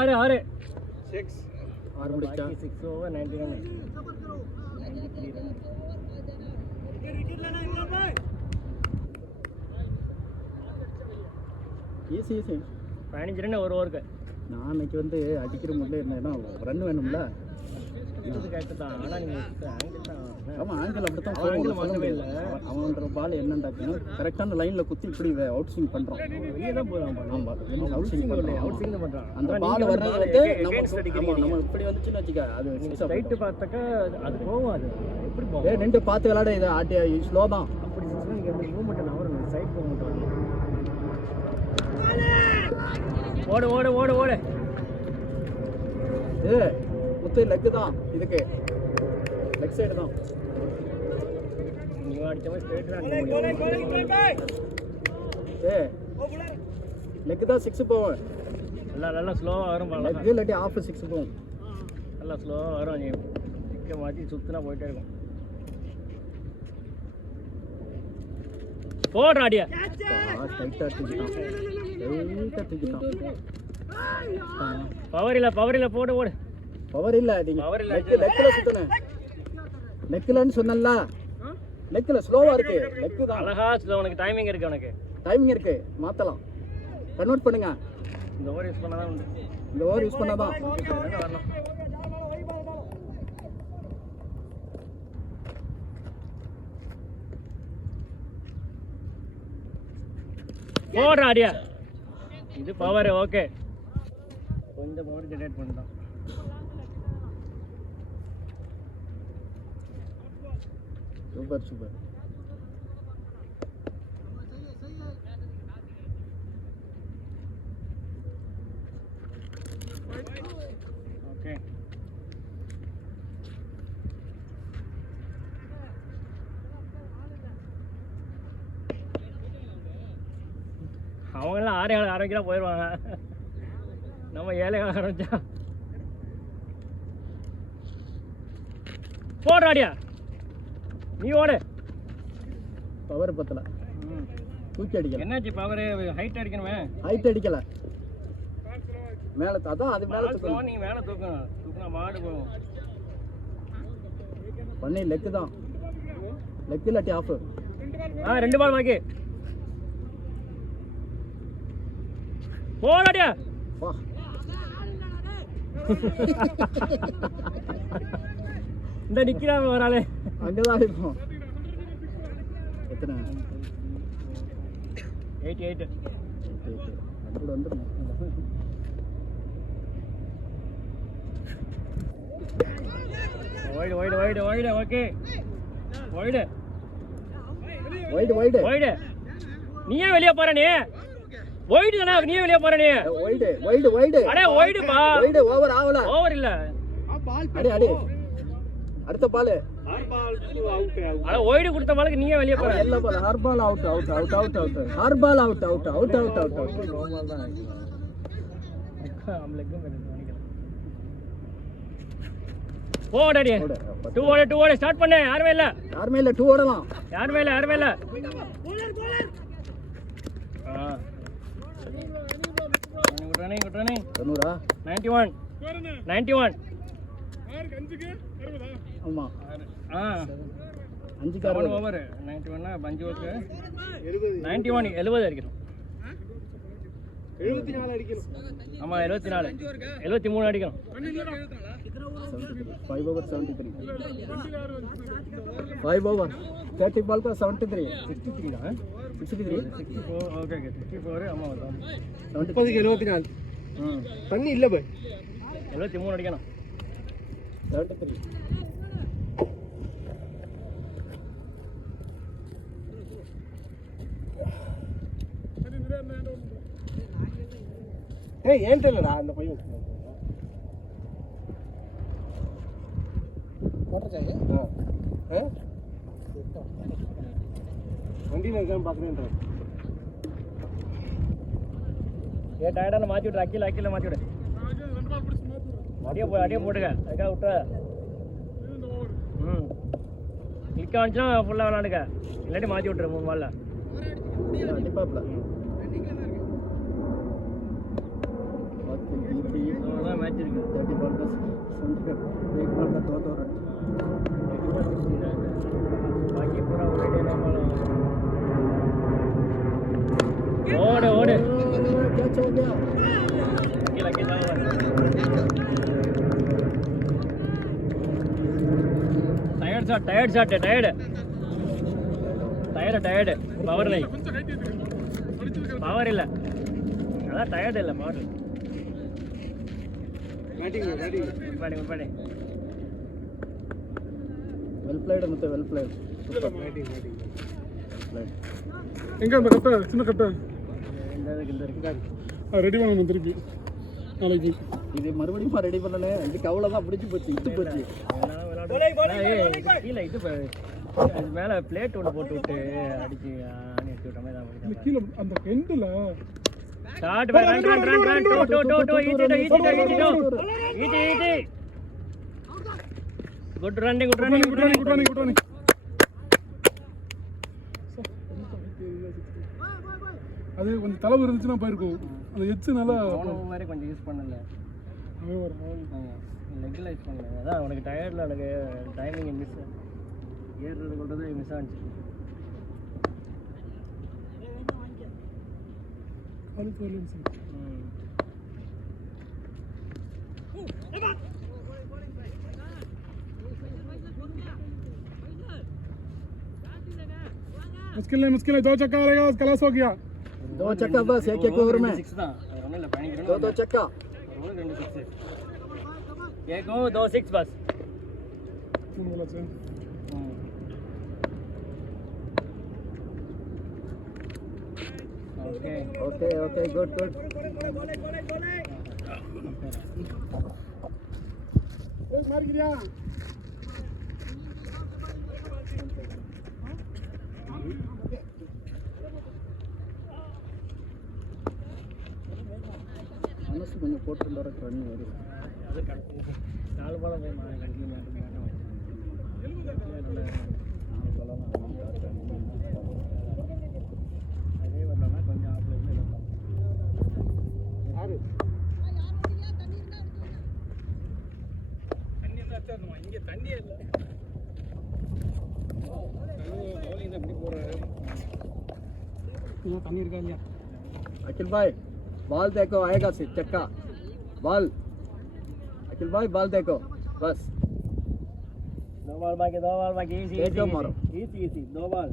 71 6 6 முடிச்சா 6 over 91 ஈஸி 15 ரன் ஒரு ஓவருக்கு. நான் அன்னைக்கு வந்து அடிக்கிற முடியல இருந்தேன்னா ரன் வேணும்ல. இது கரெக்டு தான். ஆனால் நீங்கள் ஆங்கிள் தான். ஆமாம், ஆங்கிள் அப்படி தான் ஆங்கிள் மாற்றவே இல்லை. அவன்ற பால் என்னண்டாச்சுன்னா கரெக்டான லைனில் குத்தி இப்படி அவுட் ஸ்விங் பண்ணுறோம். வெளியே தான் போகிறான். ஆமாம், அவுட் ஸ்விங் பண்ணுறோம். அவுட் ஸ்விங் தான் பண்ணுறான். அந்த பால் வர்றது வந்து நம்ம இப்படி வந்துச்சுன்னு வச்சுக்க, அது ஸ்ட்ரைட்டு பார்த்தாக்கா அது போகும். அது எப்படி போகும்? ரெண்டு பார்த்து விளையாட இது ஆட்டி ஸ்லோ தான். அப்படி நீங்கள் வந்து மூவ்மெண்ட் வரும், சைட் மூவ்மெண்ட் வரும். ஓடு ஓடு ஓடு ஓடு. முத்து லெக்கு தான், இதுக்கு லெக் சைடு தான். நீங்கள் அடித்த மாதிரி ஸ்ட்ரைட் தான். லெக்கு தான் 6 போவேன். நல்லா ஸ்லோவாக வரும். லெக் இல்லாட்டி ஆஃப் 6 போகும். நல்லா ஸ்லோவாக வரும். நீ திக்க மாற்றி சுற்றினா போயிட்டே இருக்கும். போடுறா அடியா. பவர் இல்லை போடு ஓடு. பவர் இல்லை, லெக்கில் சுத்தணும். லெக்கில்னு சொன்னல, லெக்கில் ஸ்லோவாக இருக்கு. லெக்கு தான் அழகா ஸ்லோ. உனக்கு டைமிங் இருக்கு. உனக்கு டைமிங் இருக்கு, மாற்றலாம், கன்வெர்ட் பண்ணுங்க. இந்த ஓவர் யூஸ் பண்ணாதான் உண்டு. இந்த ஓவர் யூஸ் பண்ணாதான் வரணும். போடுறா அடியா. இது பவர். ஓகே, கொஞ்சம் பவர் ஜெனரேட் பண்ணிட்டோம். சூப்பர். ஓகே, அவங்கெல்லாம் 6 ஆரோக்கியம் போயிடுவாங்க. நம்ம 7 ஆரம்பிச்சா போடுறாடியா. நீ ஓடு. பவர் பத்தல, தூக்கி அடிக்கல. என்னாச்சு பவர்? ஹைட் அடிக்கணுமே. ஹைட் அடிக்கல, மேலே அதான் அது மேலே தூக்கணும். நீ மேலே தூக்குனா மாடு போகும். பண்ணி லெக்கு தான், லெக் இல்லாட்டி ஆஃப். 2 பால் பாக்கி. போடாடியா. இந்த நிக்கிறாங்க வராலே. அங்கதான் இருக்கும். எத்தனை? 88. கூட வந்துடும். வைடு. Okay, wide. நீயே வெளியே போற. நீ வைடு தானே, நீயே வெளியே போற. நீ வைடு. அடே வைடு பா. வைடு ஓவர் ஆவல. ஓவர் இல்ல. அடி. அடுத்த பால். அட வைடு கொடுத்த பாலுக்கு நீயே வெளியே போற. எல்லா பால் ஹார் பால் அவுட். ஹார் பால் அவுட். நோபால் தான். அம்லக்கும் நினைக்கிறேன். போடடி. 2 ஓட ஸ்டார்ட் பண்ணு. யாருமே இல்ல 2 ஓடலாம். யாருமே இல்ல. Good running. 91. ஆமா. 5 ஓவர் 91 பஞ்சு ஓவர் 71 70 அடிக்கணும். 74 அடிக்கணும். ஆமாம் 74 73 அடிக்கணும். 5 over 73. 5 over 30 ball का 73 63 தான் 63 64 ஓகே 64 ஆமாம் 30 74 தண்ணி இல்லை பாய் 73 அடிக்கணும் 73. ஏய் ஏன்டலடா அந்த பையன் மோட்டர் சாயே வண்டியில் இருக்கான்னு பார்க்குறேன்ற டயர்டான மாற்றி விட்ரு அக்கில மாற்றி விடு அடியே போட்டுக்க அதுக்காக விட்டுற கிளிக் ஆனிச்சுன்னா ஃபுல்லாக விளாண்டுக்க இல்லாட்டி மாற்றி விட்ரு 3 பால்ல கண்டிப்பாக அவ்வளோதான் மேட்ச் இருக்கு 30 ball का 1 ball का 2 रन बाकी पूरा ओडे ओडे कैच हो गया लगे टायर्ड शॉट टायर्ड पवर नहीं पवर ಇಲ್ಲ ಅದ ಟಯರ್ಡ್ ಇಲ್ಲ ಪವರ್ बैटिंग वेल प्लेड ಮತ್ತೆ वेल प्लेड बैटिंग எங்க அந்த கட்ட சின்ன கட்ட ரெடி பண்ணணும் திருப்பி நாளைக்கு இது மறுபடியும் ரெடி பண்ணனே இதுக்கு அவ்வளவுதான் பிடிச்சு போச்சு இது போச்சு கீழே இது அது மேலே பிளேட் ஒன்று போட்டு விட்டு அடிச்சு ஆணி எடுத்து விட்ட மாதிரி தான் கீழே அந்த எண்டில் start run easy good running அது கொஞ்சம் தளவு இருந்துச்சுன்னா போயிருக்கும் அந்த எச்சு நல்லா மாதிரி கொஞ்சம் யூஸ் பண்ணல லெக்கில் யூஸ் பண்ணல அதான் உனக்கு டயர்டில் எனக்கு டைமிங் மிஸ் ஏறுறது கொண்டது மிஸ் ஆச்சு मुश्किल है 2 चक्का रहेगा बस खलास हो गया 2 चक्का बस एक ओवर में 6 தான் ஒண்ணு இல்ல 2 चक्का ஒரு 2 6 एक हो 2 6 बस बोला से ओके गुड मार गिरा மனசு கொஞ்சம் போட்டு வர ரன் வரும் அது நாலு பால் போய் கண்டினியூ அதே வரலன்னா கொஞ்சம் ஆப்பில் தண்ணி தான் வச்சிருந்தோம் இங்கே தண்ணியே இல்லை எப்படி போகிறாரு தண்ணி இருக்கா இல்லையா अखिल भाई बॉल देखो आएगा से चक्का बॉल अखिल भाई बॉल देखो बस 2 बॉल बाकी इजी मारो easy 2 ball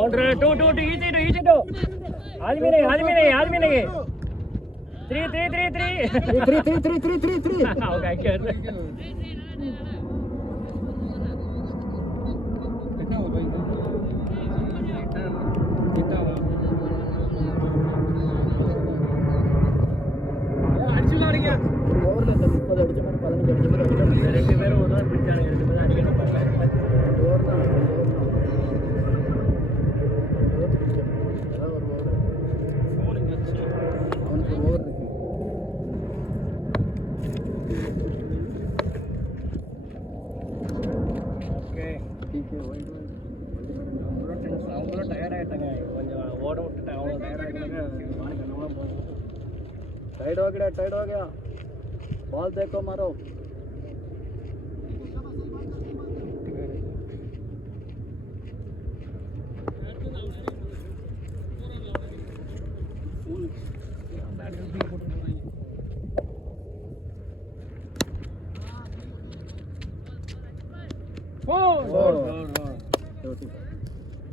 on run 2 easy 2 आदमी नहीं 3 ओके कर ஓவர்ல 30 அடிச்ச மாதிரி 15 அடிச்ச மாதிரி ரெண்டு பேரும் ஒரு தான் பிடிச்சாங்க ரெண்டு பேரும் அடிக்கணும் ஓவர் தான் அவனுக்கு ஓவர் இருக்கு ஓகே ठीक है वाइड அவங்களும் டயர்ட் ஆகிட்டாங்க கொஞ்சம் ஓட விட்டுட்டு அவங்க டயர்ட் ஆகிட்டாங்க மாடு கண்ணமாக போகுது टाइड हो गया बॉल देखो मारो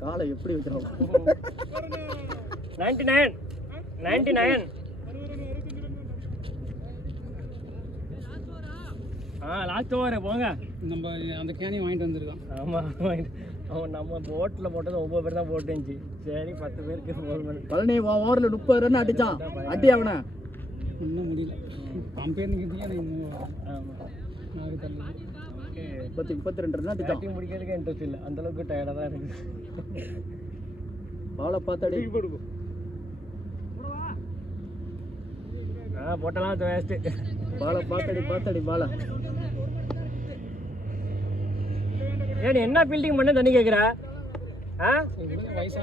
காலை எப்படி வச்சிருக்கோம் 99 லாஸ்ட் ஓவர் போங்க. நம்ம அந்த கேனையும் வாங்கிட்டு வந்திருக்கோம். ஆமாம், அவன் நம்ம போட்டில் போட்டது 9 பேர் தான் போட்டுருந்துச்சு. சரி 10 பேருக்கு 4 மணி. பழனி ஓவரில் 30 ரன் அடிச்சான். அடி அவனை இன்னும் முடியல. கம்பெனிக்கு எனக்கு ஆமாம், 32 ரன் அடிச்சான். பேட்டிங் முடிக்கிறதுக்கு இன்ட்ரெஸ்ட் இல்லை, அந்தளவுக்கு டயர்டாக தான் இருக்குது. பாலை பார்த்தாடி போட்டலாம் அது வேஸ்ட்டு. பாலை பார்த்தாடி பாலை. ஏன் நீ என்ன ஃபீல்டிங் பண்ண தண்ணி கேட்குற?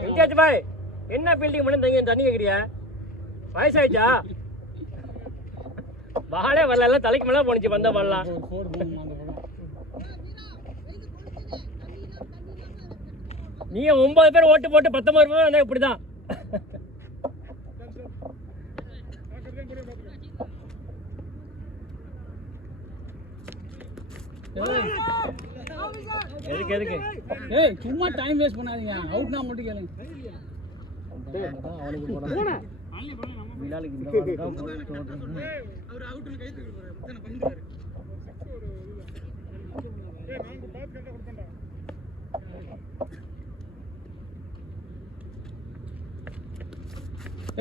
இன்சார்ஜ் பாய், என்ன ஃபீல்டிங் பண்ண தண்ணி கேட்குறியா? வயசாயிடுச்சா? பாலே வரல, எல்லாம் தலைக்கு மேலே போனிச்சு வந்த பால்லாம். நீ 9 பேர் ஓட்டு போட்டு 19 பேர் வந்தா இப்படிதான். எதுக்கு ஏய் சும்மா டைம் வேஸ்ட் பண்ணாதீங்க. அவுட்னா மட்டும் கேளுங்க. அவனுக்கு போனா விலாலுக்கு இந்த மாதிரி தான் போட்டு அவர் அவுட்ல கை தூக்கி போறாரு. பண்ணிட்டாரு.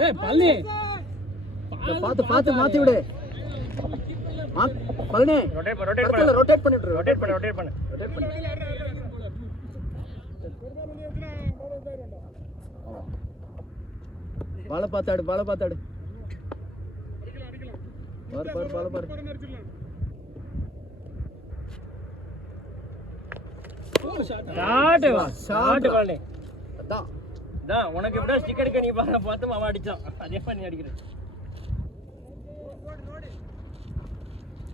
ஏய் பழனி பார்த்து மாத்தி விடு. பழனி ரொட்டேட் பண்ணு. பாலை பார்த்தாடு பாரு பாரு. ஷாட் பாலே. அதான் உனக்கு எப்படியா ஸ்டிக் அடிக்க நீ பார்த்து அவன் அடிச்சான். அதே மாதிரி நீ அடிக்கிற.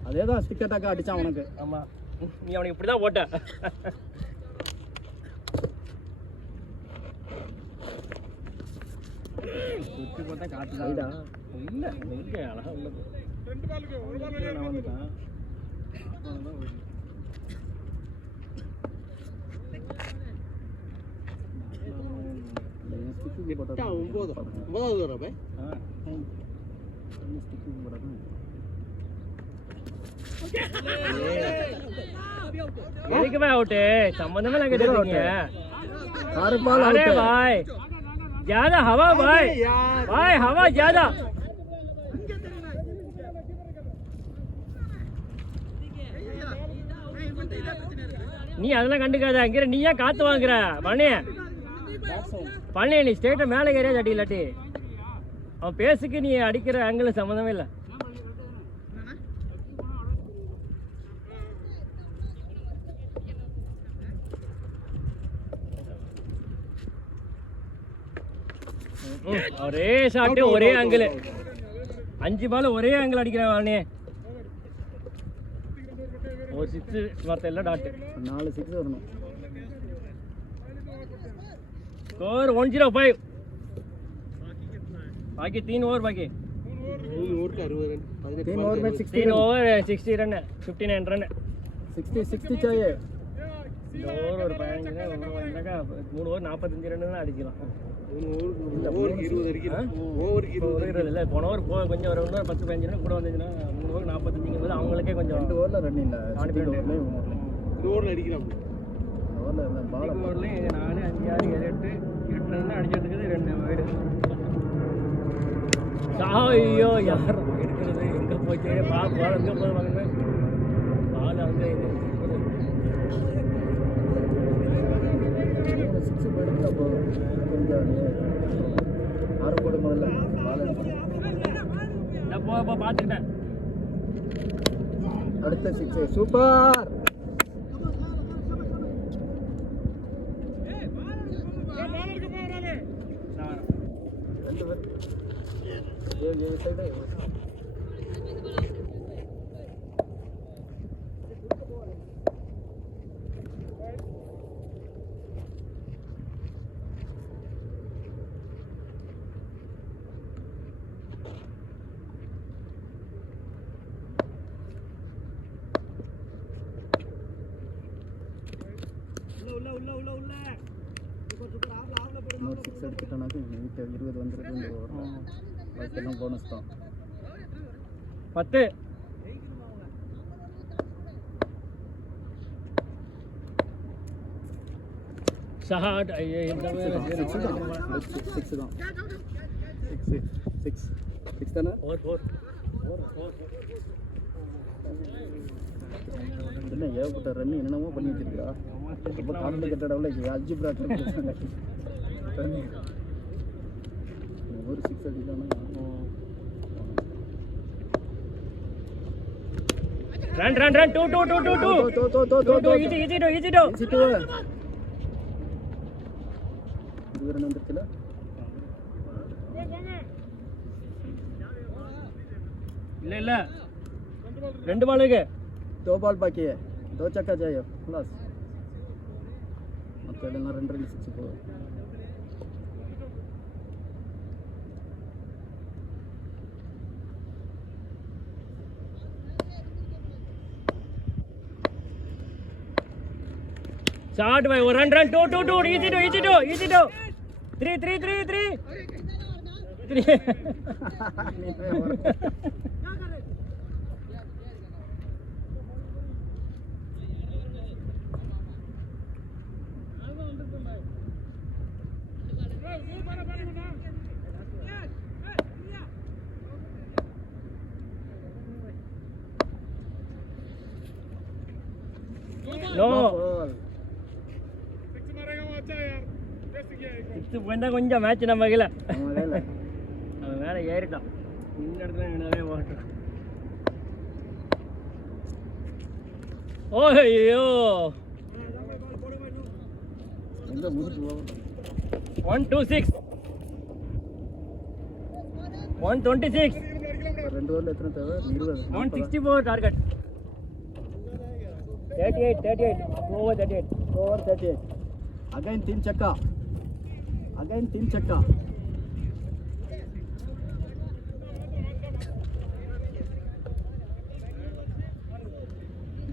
அதேதான் ஸ்டிக் அட்டாக்கா அடிச்சான் உனக்கு. ஆமா, நீ அவனுக்கு இப்படிதான் போட்ட. சுத்தி போட்டா காட்டுதா? இல்ல இங்க அழகா உள்ள போ. 2 பாலுக்கு 1 பால் நான் வந்துட்டான். எட்டா 9வது வர பை. எதுக்கு பை அவுட்? சம்பந்தமே இல்ல கேட்டீங்க. सारे बॉल आउट अरे भाई ज्यादा हवा भाई, भाई हवा ज्यादा. நீ அதெல்லாம் கண்டுக்காத. அங்கிற நீயா காத்து வாங்குற பழனி நீ ஸ்டேட்டை மேலே ஏறியா அடி. இல்லாட்டி அவன் பேசுக்கு நீ அடிக்கிற ஆங்கிள் சம்மந்தமே இல்லை. ஒரே ஷாட்டு ஒரே ஆங்கிள். 5 பால் ஒரே ஆங்கிள் அடிக்கிறான் அவனே. ஒரு 6 மற்ற எல்லாம் டாட்டு. 4 6 வரணும். स्कोर 105. बाकी 3 ओवर बाकी. 3 ओवर का 60 रन. 3 ओवर में 3 ओवर 60 रन, 59 रन. 60 चाहिए. 2 ओवर ஒரு 15 வந்தாக்கா 3 ஓவர் 45 ரன் தான் அடிக்கலாம். 3 ஓவருக்கு 20 அடிக்கலாம். ஓவருக்கு 20 இல்ல போன ஓவர் கொஞ்சம் ஒரு 10-15 ரன் கூட வந்துச்சுன்னா 3 ஓவர் 45ங்கிறது அவங்களுக்கே கொஞ்சம் 2 ஓவர்ல ரன் இல்ல. 2 ஓவர்ல அடிக்கலாம். ஓவர்ல என்ன பால் ஓவர்ல 4 5 6 7 8 ரன் அடிச்சிட்டு 2 வைடு. ஐயோ யார் எடுக்கிறது? எங்க போச்சு? பால் எங்க போவாங்க? பால் அங்க இது 6 போயிட்டா போதும். கொஞ்சம் ஆரம் போட முதல்ல பால் நான் போ பார்த்துக்கிட்டேன். அடுத்த 6 சூப்பர். ये साइड है. இன்னொரு 6 எடுத்துட்டோம்னாக்க வீட்டு 20 வந்துருக்கு இந்த ஓவரில் பாக்கெல்லாம் போனஸ் தான் 10 ஷாட் ஐயோ இந்த சிக்ஸ் தான் 6 தானே 4 என்ன ஏகப்பட்ட ரன் என்னென்னமோ பண்ணி வச்சிருக்கா ரொம்ப காமெடி கட்டடவில் அல்ஜிப்ரா ஒரு 6 அடிக்கானா run 2 easy இது ரன் வந்துருச்சுல இல்ல ரெண்டு பால் இருக்கு 2 बॉल बाकी है 2 चक्का चाहिए प्लस ಮತ್ತೆ ಎಲ್ಲ 2 ರನ್ 6 போகுது shot by run 2 easy 3 No. Six போயிருந்தா கொஞ்சம் மேட்ச் நம்ம கையில் அவன் மேலே ஏறிட்டான் இந்த இடத்துல நிறைய ஓட்டுறான் ஓய்யோ 126 126 2 ஓவர்ல எத்தனை தேவை 20 164 டார்கெட் 38 over 38 अगेन 3 चक्का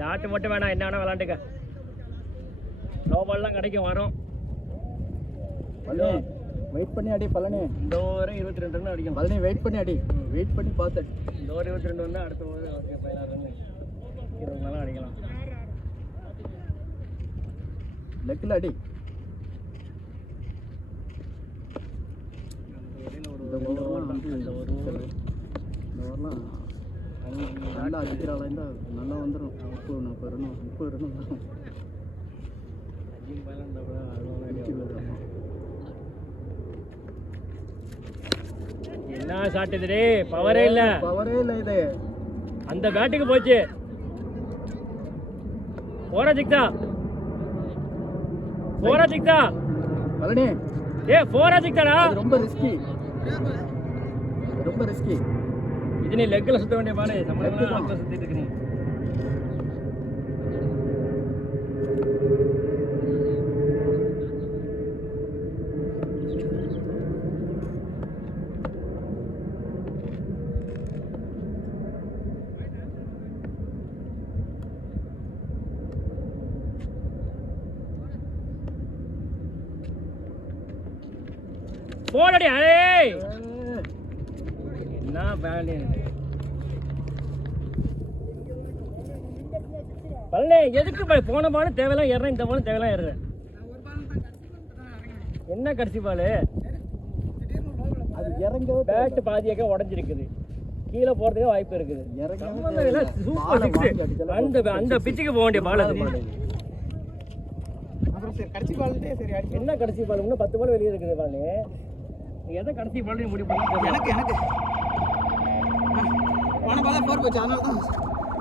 டாட் மட்டும் வேணாம் என்ன வேணா விளாண்டுக்க லோ பால்லாம் கிடைக்கும் வரும் பழனி வெயிட் பண்ணி அடி பழனி இந்த ஓவர் 22 ரன் அடிக்கும் பழனி வெயிட் பண்ணி அடி வெயிட் பண்ணி பார்த்து இந்த ஓவர் 22 வந்து அடுத்த ஓவர் 16 ரன் 20 ரன் அடிக்கலாம் லெக்கில் அடி இந்த ஓவர்லாம் நல்லா அடிக்கிறாள் இருந்தால் நல்லா வந்துடும் 30 ரன் வரும் என்ன ஷாட் இது பவரே இல்ல இது அந்த பேட்டுக்கு போச்சு போரா சிக்ஸா பழனி போரா சிக்ஸாடா ரொம்ப ரிஸ்கி இது நீ லெக்ல சுத்த வேண்டிய பாரு சம்பளம் சுத்திட்டு இருக்கு நீ போடடி அடே என்ன பேண்ட் பழனி எதுக்கு போன பாலும் தேவையெல்லாம் ஏறுறேன் இந்த பாலும் தேவையெல்லாம் ஏறுறேன் என்ன கடைசி பால் அது இறங்க பேட்டு பாதியாக உடஞ்சிருக்குது கீழே போறதுக்கு வாய்ப்பு இருக்குது சூப்பர் சிக்ஸ் அந்த பிச்சுக்கு போக வேண்டிய பால் அது கடைசி பால்ட்டே சரி அடி என்ன கடைசி பால் இன்னும் 10 பால் வெளியே இருக்குது பால் எதை கடைசி பால் முடிவு பண்ணி எனக்கு போன பால் 4 போச்சு அதனால தான்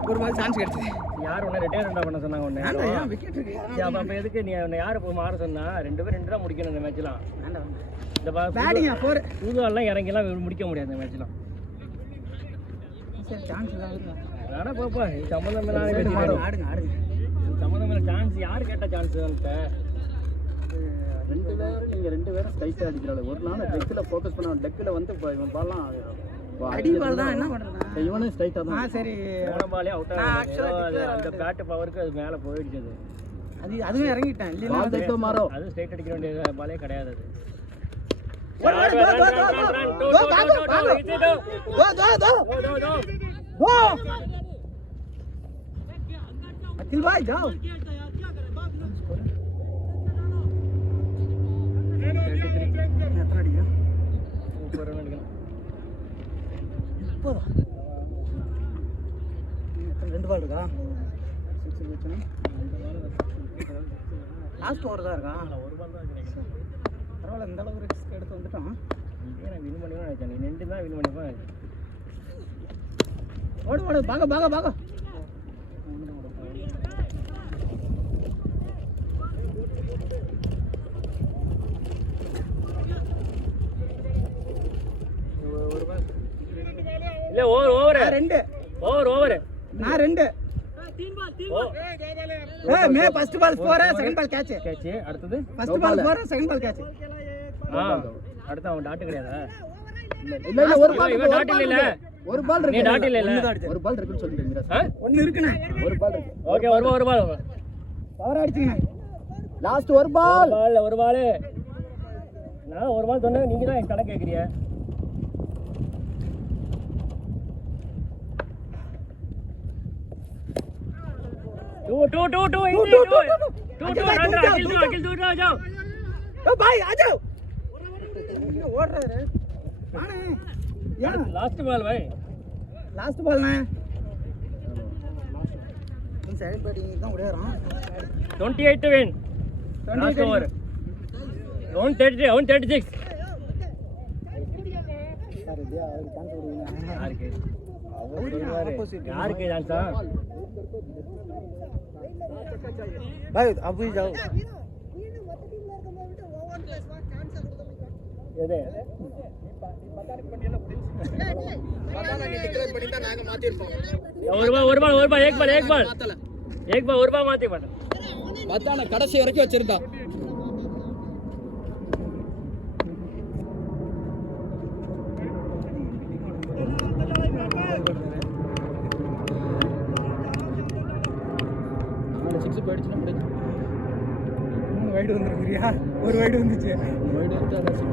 ஒரு பால் சான்ஸ் கிடைச்சது யார் ஒன்று ரிட்டையர் பண்ண சொன்னாங்க ஒன்று வேண்டாம் விக்கெட் இருக்கு அப்போ எதுக்கு நீ உன்னை யார் போய் மாற சொன்னா 2 பேர் 2 தான் முடிக்கணும் இந்த மேட்ச்லாம் வேண்டாம் இந்த பேட்டிங் 4 புதுவாலாம் இறங்கிலாம் முடிக்க முடியாது இந்த மேட்ச்லாம் சரி சான்ஸ் தான் இருக்கு வேணா பாப்பா சம்மந்தம் இல்லாத ஆடுங்க சம்மந்தம் இல்லை சான்ஸ் யார் கேட்ட சான்ஸ் வந்துட்ட 2 பேரும் நீங்கள் 2 பேரும் ஸ்ட்ரைட்டாக அடிக்கிறாள் ஒரு நாள் டெக்கில் ஃபோக்கஸ் பண்ண டெக்கில் வந்து இப்போ இவன் பால்லாம் அடி பால் தான் என்ன பண்ணுறேன் இவனும் ஸ்ட்ரைட்டாக தான் சரி போன பாலே அவுட் ஆகுது அந்த பேட் பவருக்கு அது மேலே போயிடுச்சு அதுவும் இறங்கிட்டேன் இல்லைன்னா பால் देखो मारो அது ஸ்ட்ரைட் அடிக்க வேண்டிய பாலே கிடையாது அது. अखिल भाई जाओ சூப்பர் ரன் அடிக்கணும். ரெண்டு பால் இருக்கா லாஸ்ட் ஓவர் தான் இருக்கா ஒரு பால் தான் கிடைக்கும். பரவாயில்ல இந்த அளவுக்கு ரிஸ்க் எடுத்து வந்துட்டோம் இதே நான் வின் பண்ணுவேன்னு நினைச்சேன். நீ நின்று தான் வின் பண்ணிப்பேன். ஓடு ஓடு பாக பாக பாக இல்ல ஓவர் ரெண்டு ஓவர் நான் ரெண்டு மே first ball score second ball catch catch. அடுத்தது first ball score second ball catch அடுத்து அவன் டாட் கிடையாதா? இல்ல இல்ல ஒரு பால் இவன் டாட் இல்ல. ஒரு பால் நீ இருக்கு டாட் இல்ல. ஒரு பால் இருக்குன்னு சொல்லிட்டேன் மிராஸ். ஒன்னு இருக்குண்ணே ஒரு பால் இருக்கு. ஓகே ஒரு பால் பவர் அடிச்சுங்க லாஸ்ட் ஒரு பால். ஒரு பால் நான் ஒரு பால் சொன்னேன். நீங்க தான் கணக்கு கேக்குறீங்க. टू जाओ ओ भाई आ जाओ ओड रहा है आने यार लास्ट बॉल भाई लास्ट बॉल ना इन साइड बैटिंग தான் ஓடுறான் 28 to win last over 136 अरे दिया चांस ஓடுங்க யாருக்கு அவர் சொல்வாரு யாருக்கு சான்ஸா भाई अभी जाओ எது ஒரு பால் एक बार மாத்தி மாட்டேன் மத்தான கடைசி வரைக்கும் வச்சிருந்தா. போயிடுச்சுன்னா முடிஞ்சு. 3 வைடு வந்துருக்கிறியா ஒரு வைடு வந்துச்சு வைடு எடுத்தா 6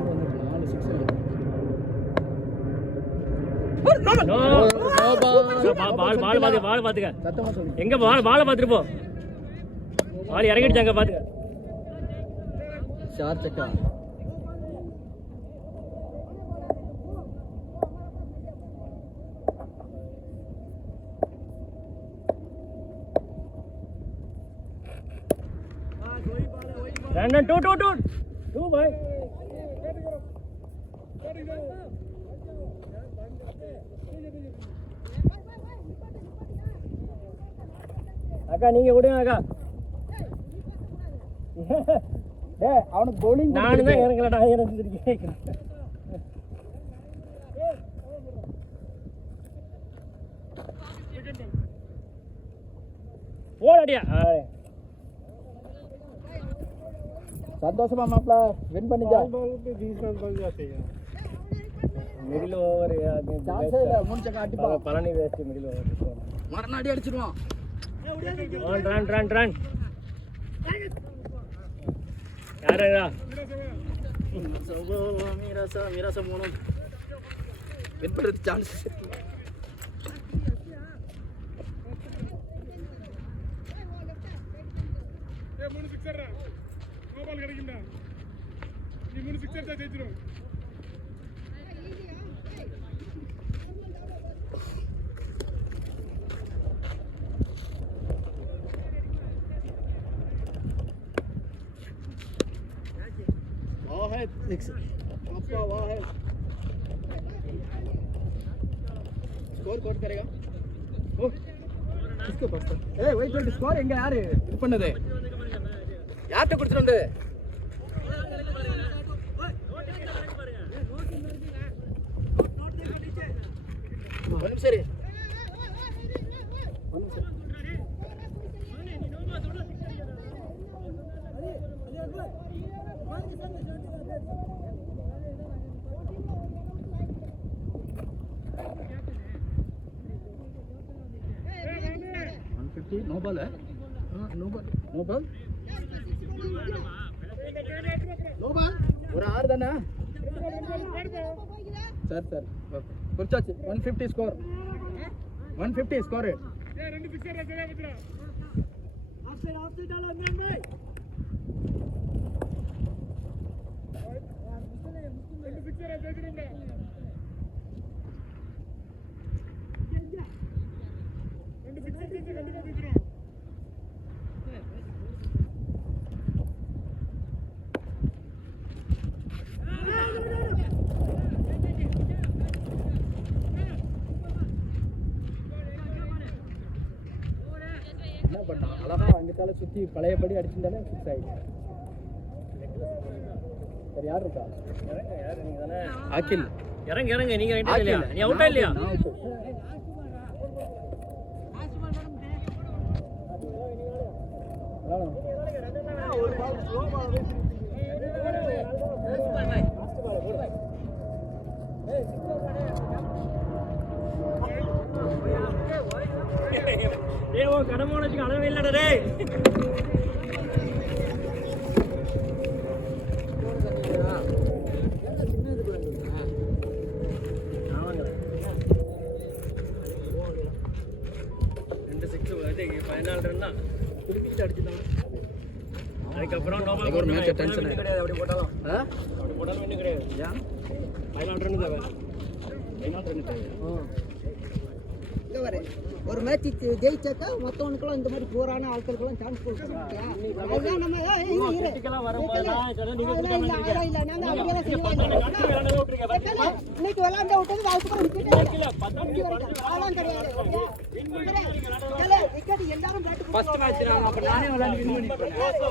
வந்துச்சு. 4 6. பால் பாத்துக்க சத்தமா சொல்லு. எங்க பால் பாத்துட்டு போ. பால் இறங்கிடுச்சாங்க பாத்துக்க. ஷார்ட் செக்கா. रन 2 भाई அக்கா நீங்க விடுங்க அக்கா. டேய் அவனுக்கு bowling நானும் தான் இறங்கலடா இறங்கிருக்கேன். ஓடடியா சந்தோஷமா மாப்ள வின் பண்ணிட்டா. மிடில் ஓவர் சான்ஸே இல்ல. 3 செக்க அடிப்பா. பழனி வேஸ்ட் மிடில் ஓவர் மரண அடி அடிச்சிடுவான். ரன் யாரா மிராசா மூணும் வின் பண்றது சான்ஸ். स्कोर कोड करेगा ओ किसको पास ए वेट वेट स्कोर எங்க யாரு இது பண்ணது யார்ட்ட கொடுத்துறோம் ஒரு நிமிஷம் இரு नो बॉल है நோ பால் ஒரு 6 தானே சார் குறிச்சாச்சு 150 ஸ்கோர் 150 ஸ்கோர் என்ன பண்ணான் அழகா அங்கிட்டால சுற்றி பழையபடி அடிச்சிருந்தாலே ஃபிக்ஸ் ஆகிடுச்சு சரி யார் இருக்கா அகில் இறங்க நீங்க ரைட்டா இல்லையா நீ அவுட்டா இல்லையா ஏய் ஓ கடமோன வச்சு அளவே இல்லடா டேய் அதுக்கப்புறம் ஒரு மேட்ச் டென்ஷன் கிடையாது அப்படி போட்டாலும் இன்னும் கிடையாது ஏன் 15 ரன் தேவை 15 ரன் தேவை ஒரு மேட்ச் ஜெயிச்சாக்கா மற்றவனுக்குலாம் இந்த மாதிரி போரான ஆட்களுக்கெல்லாம் சான்ஸ் கொடுக்கணும் இன்னைக்கு விளையாண்ட விட்டது அதுக்கப்புறம் விக்கெட் எல்லாரும்